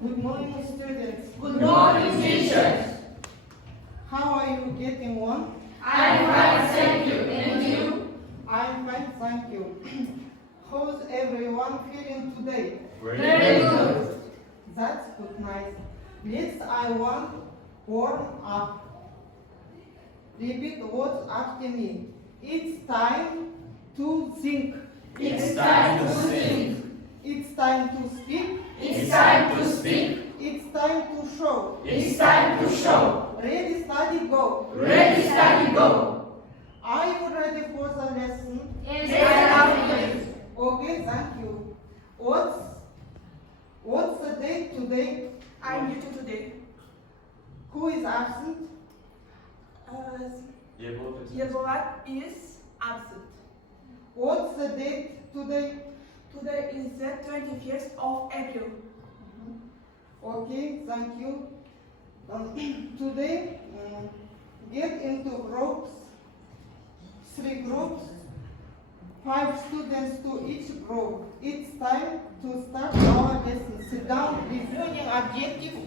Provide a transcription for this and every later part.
Good morning, students. Good morning, teachers. How are you getting on? I'm fine, thank you. And you? I'm fine, thank you. How's everyone feeling today? Very good. That's good, nice. Next, I want warm up. Repeat words after me. It's time to think. It's time to think. It's time to speak. It's time to speak. It's time to show. It's time to show. Ready, study, go. Ready, study, go. Are you ready for the lesson? Yes, I am. Okay, thank you. What's the date today? I'm due today. Who is absent? Yevolat is absent. What's the date today? Today is the 21st of April. Okay, thank you. Today, get into groups, 3 groups, 5 students to each group. It's time to start our lesson. Sit down, please. Learning objective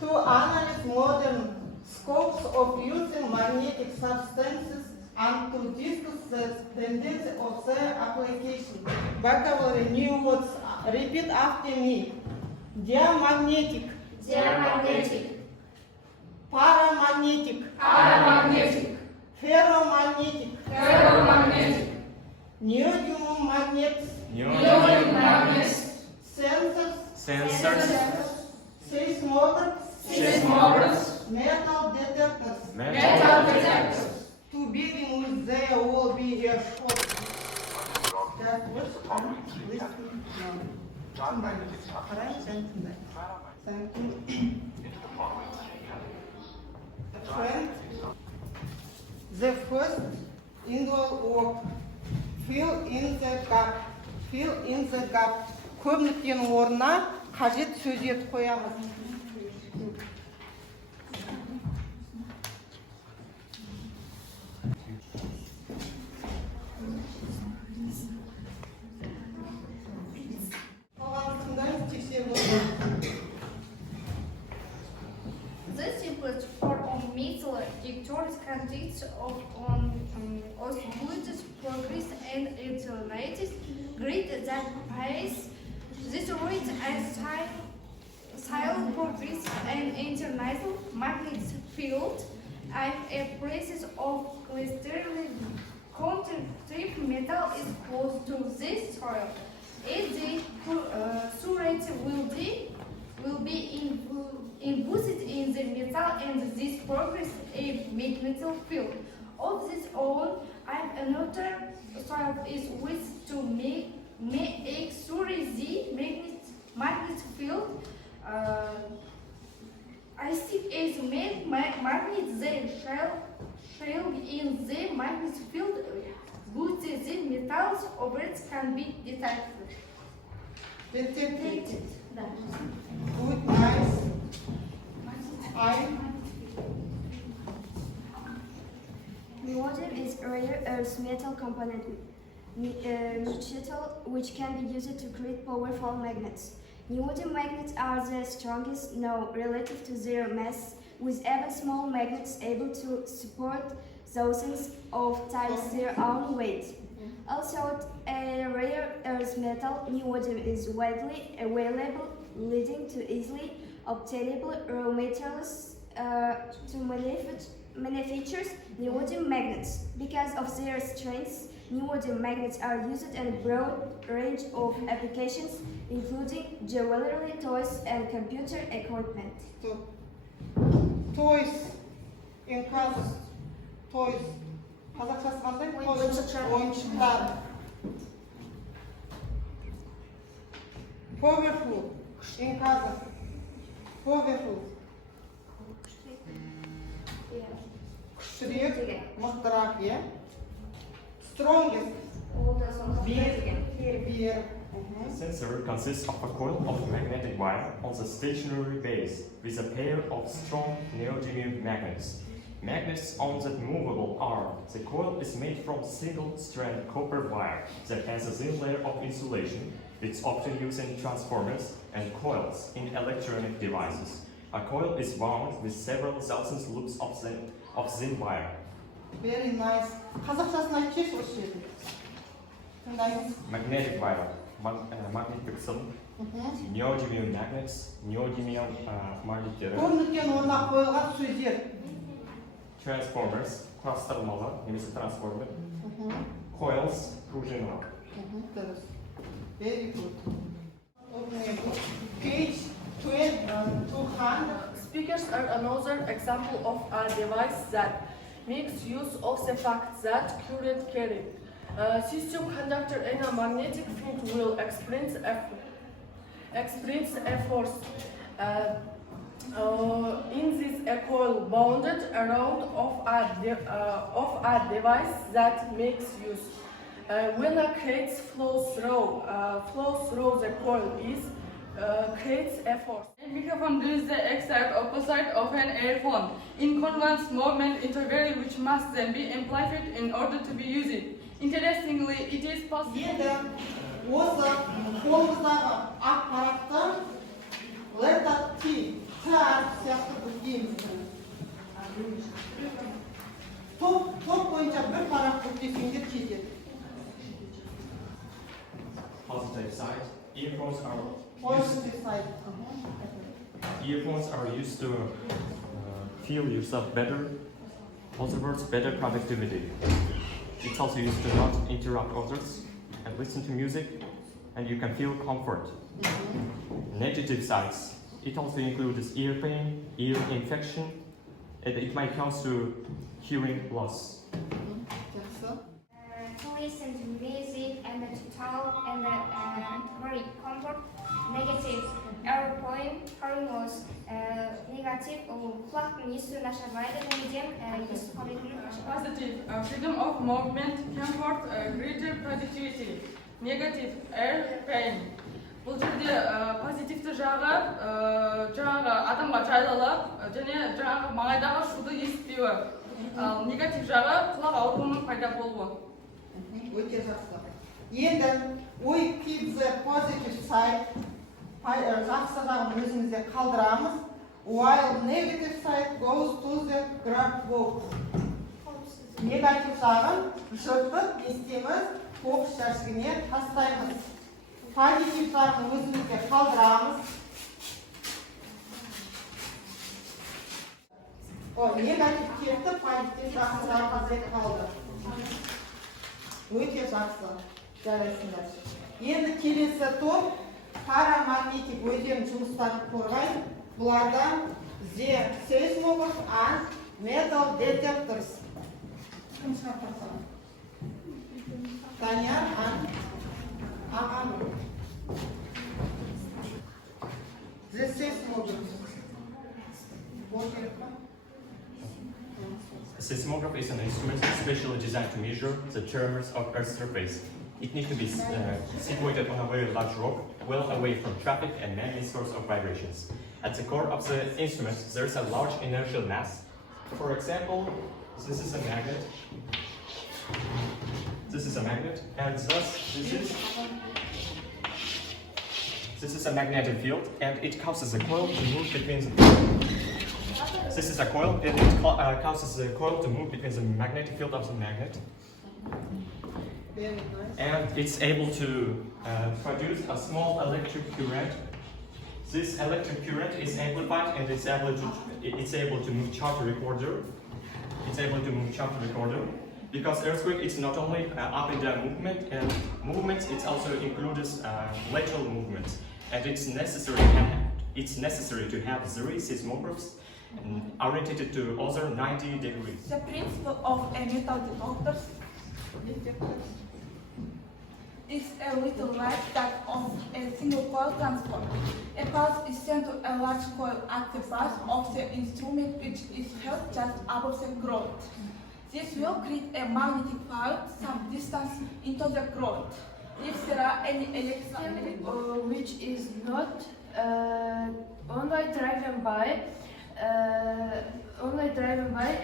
to analyze modern scopes of using magnetic substances and to discuss the tendency of their application. Vocabulary, new words. Repeat after me. Diamagnetic, Diamagnetic. paramagnetic, Paramagnetic. ferromagnetic, Ferromagnetic. neodymium magnets, Neodymium magnets. sensors, seismographs, Seismographs. metal detectors. Metal detectors. To begin with, there will be a short. That was listen now. Right, gentlemen. Thank you. Friend, the first indoor work. Fill in the gap. Fill in the gap. Көп нүктенің орнына қажет сөз етіп қоямыз. The simplest form of metal detectors consists of oscillated progress and alternates grid that pass this rate as style progress and internal magnetic field and a process of crystalline conductive metal is close to this soil. If the surrate will be inputted in the metal and this progress a magnetic field. Of this all, another soil is used to make sure the magnetic field. I see as magnet the shell in the magnetic field, but the metals of it can be detected. Detected. Good, nice. Neodymium is a rare earth metal component metal which can be used to create powerful magnets. Neodymium magnets are the strongest known relative to their mass, with even small magnets able to support thousands of times their own weight. Also, a rare earth metal, neodymium is widely available, leading to easily obtainable raw materials to manufacture neodymium magnets. Because of their strength, neodymium magnets are used in a broad range of applications, including jewelry, toys, and computer equipment. Toys in class. Toys. Қазақшасы қандай? Ойыншықтар. Powerful in class. Powerful. Күштірек, мықтырақ, иә? Strongest. Beer. A sensor consists of a coil of magnetic wire on the stationary base with a pair of strong neodymium magnets. Magnets on that movable arm. The coil is made from single-strand copper wire that has a thin layer of insulation It's often used in transformers and coils in electronic devices. A coil is wound with several thousand loops of thin wire. Very nice. Қазақшасын айтшы осы жерде. Тыңдаймыз. Magnetic wire, магниттік сын, neodymium magnets, neodymium магниттері. Көрінген орнына қойылған сөздер. Transformers, құрастырмалы, немесе трансформер. Coils, пружина. Дұрыс. Very good. Open book. Page 200. Speakers are another example of a device that makes use of the fact that current carried. A system conductor in a magnetic field will experience a force. In this, a coil bounded around of a device that makes use. When a current flows through the coil, creates a force. A microphone is the exact opposite of an earphone. In conveys movement interval which must then be amplified in order to be used. Interestingly, it is possible. Енді осы қолымыздағы ақпаратты летта T сияқты бүктейміз. Топ бойынша бір парақ бүктесеңдер жетеді. Positive side. Positive side. Earphones are used to feel yourself better. In other words, better productivity. It's also used to not interrupt others and listen to music, and you can feel comfort. Negative sides. It also includes ear pain, ear infection, and it might cause to hearing loss. To listen to music and to talk and very comfort. Negative airplane hormones. Negative kulak есту нашарлайды және де есту қабілетін нашарлайды. Positive freedom of movement, comfort, greater productivity. Negative air pain. Бұл жерде позитивті жағы жаңағы адамға жайлылық және жаңағы маңайдағы шуды естпеуі. Ал негатив жағы құлақ ауруының пайда болуы. Өте жақсы. Енді we keep the positive side, жақсы жағын өзімізде қалдырамыз, while negative side goes to the grab box. Негатив жағын жыртып естеміз, қоқыс жәшігіне тастаймыз. Позитив жағын өзімізде қалдырамыз. Негатив кетті, позитив жақсы жағын қалды. Өте жақсы. Жарайсыңдар. Енді келесі топ парамагнитик өздерінің жұмыстарын қорғайды. Бұларда the seismograph and metal detectors. Кім шақырса? Данияр ағам. The seismograph. A seismograph is an instrument specially designed to measure the tremors of Earth's surface. It needs to be situated on a very large rock, well away from traffic and many sources of vibrations. At the core of the instrument, there is a large inertial mass. For example, this is a magnet. This is a magnet, and thus this is a magnetic field, and it causes the coil to move between the. This is a coil, and it causes the coil to move between the magnetic field of the magnet. Very nice. And it's able to produce a small electric current. This electric current is amplified, and it's able to move chart recorder. It's able to move chart recorder because earthquake is not only up and down movement, and movements it also includes lateral movements, and it's necessary to have 3 seismographs oriented to other 90 degrees. The principle of a metal detector is a little light that of a single coil transformer. A pulse is sent to a large coil at the base of the instrument, which is held just above the ground. This will create a magnetic field some distance into the ground. If there are any electricity which is not only driven by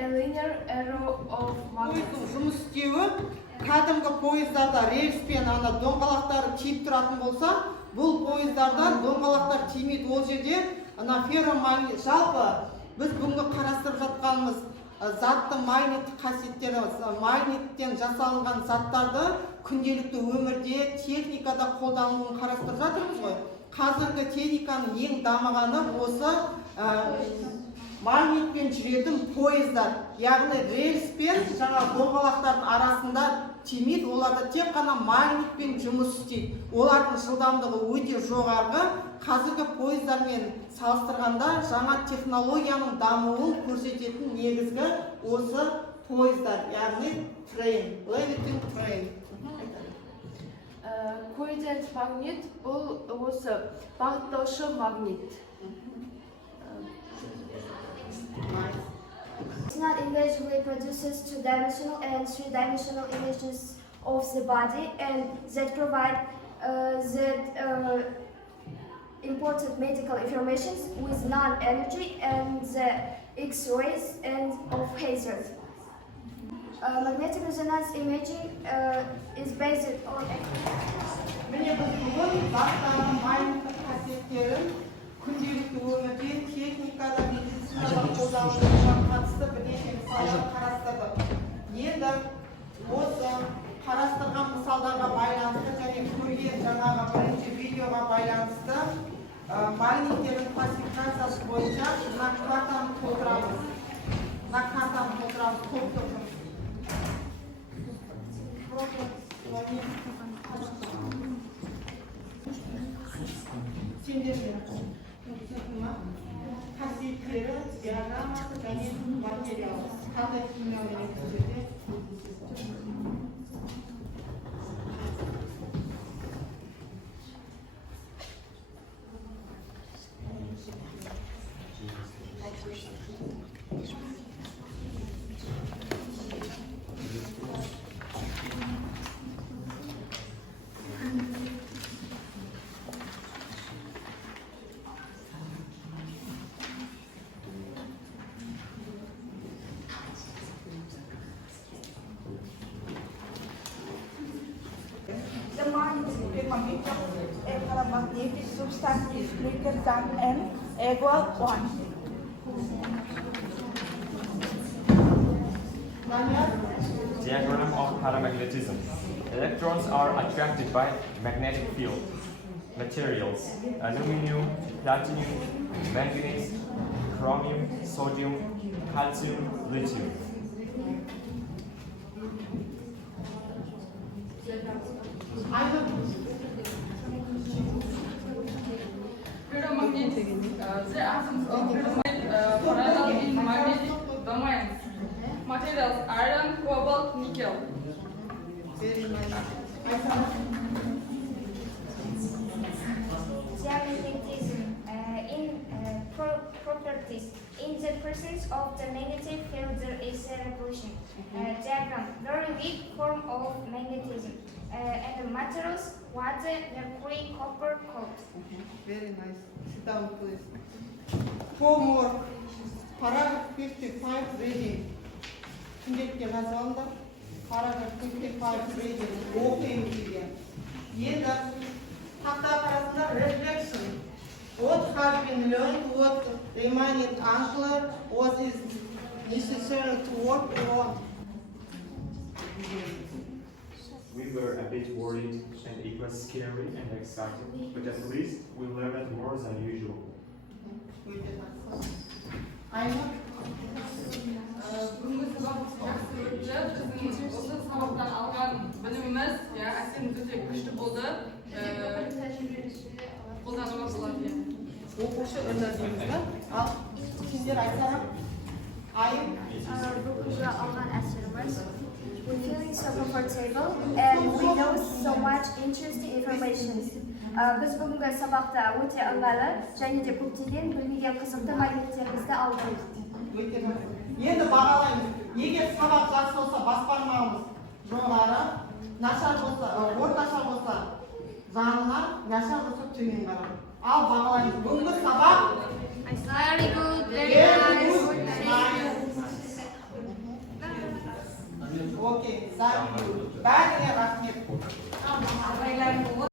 a linear arrow of magnets. Жұмыс істеуі кәдімгі пойыздарда рельспен ана доңғалақтары тиіп тұратын болса, бұл пойыздарда доңғалақтар тимейді. Ол жерде ана ферромагнит, жалпы біз бүгінгі қарастырып жатқанымыз заттың магниттік қасиеттері, магниттен жасалынған заттарды күнделікті өмірде, техникада қолданылуын қарастырып жатырмыз ғой. Қазіргі техниканың ең дамығаны осы магнитпен жүретін пойыздар, яғни рельспен жаңа доңғалақтардың арасында тимейді, оларда тек қана магнитпен жұмыс істейді. Олардың жылдамдығы өте жоғарғы. Қазіргі пойыздармен салыстырғанда жаңа технологияның дамуын көрсететін негізгі осы пойыздар, яғни трейн, левитинг трейн. Coherent магнит бұл осы бағыттаушы магнит. It's not invariably produces two-dimensional and three-dimensional images of the body, and that provide important medical information with non-energy and the X-rays and of hazard. Magnetic resonance imaging is based on. Міне біз бүгін заттардың магниттік қасиеттерін күнделікті өмірде, техникада, медицинада қолдануға қатысты бірнеше мысалдар қарастырдық. Енді осы қарастырған мысалдарға байланысты және көрген жаңағы бірінші видеоға байланысты магниттердің классификациясы бойынша мына картаны толтырамыз. Сендерге қасиеттері, диаграмма және материал. Қандай химиялық элементтерде The magnetic electromagnetic substance is greater than n equal 1. Diagram of paramagnetism. Electrons are attracted by magnetic field. Materials: aluminum, platinum, manganese, chromium, sodium, calcium, lithium. Ferromagnetic. The atoms of ferromagnet parallel in magnetic domains. Materials: iron, cobalt, nickel. Diamagnetism properties. In the presence of the negative field, there is a repulsion. Diagram: very weak form of magnetism. And the materials: water, mercury, copper, gold. Very nice. Sit down, please. Homework. Paragraph 55 reading. Күнделікке жазылды. Paragraph 55 reading. Оқимыз деген. Енді тақтаға қарасында reflection. What has been learned, what remained unclear, what is necessary to work on. We were a bit worried and it was scary and exciting, but at least we learned more than usual. Бүгінгі сабақ жақсы өтті. Біздің осы сабақтан алған біліміміз, әсеріміз өте күшті болды. Қолдануға болады. Оқушы үнді дейміз ба? Ал сендер айтсаңыз. Айым. Бүгінгі алған әсеріміз. We're feeling so comfortable and we know so much interesting information. Біз бүгінгі сабақта өте ыңғайлы және де көптеген білмеген қызықты мәліметтерімізді алдық. Енді бағалаймыз. Егер сабақ жақсы болса басқармауымыз жоғары, нашар болса, орташа болса жанына, нашар болса төмен қарап. Ал бағалаймыз. Бүгінгі сабақ Very good, very nice. Okay, thank you. бәріне рахмет.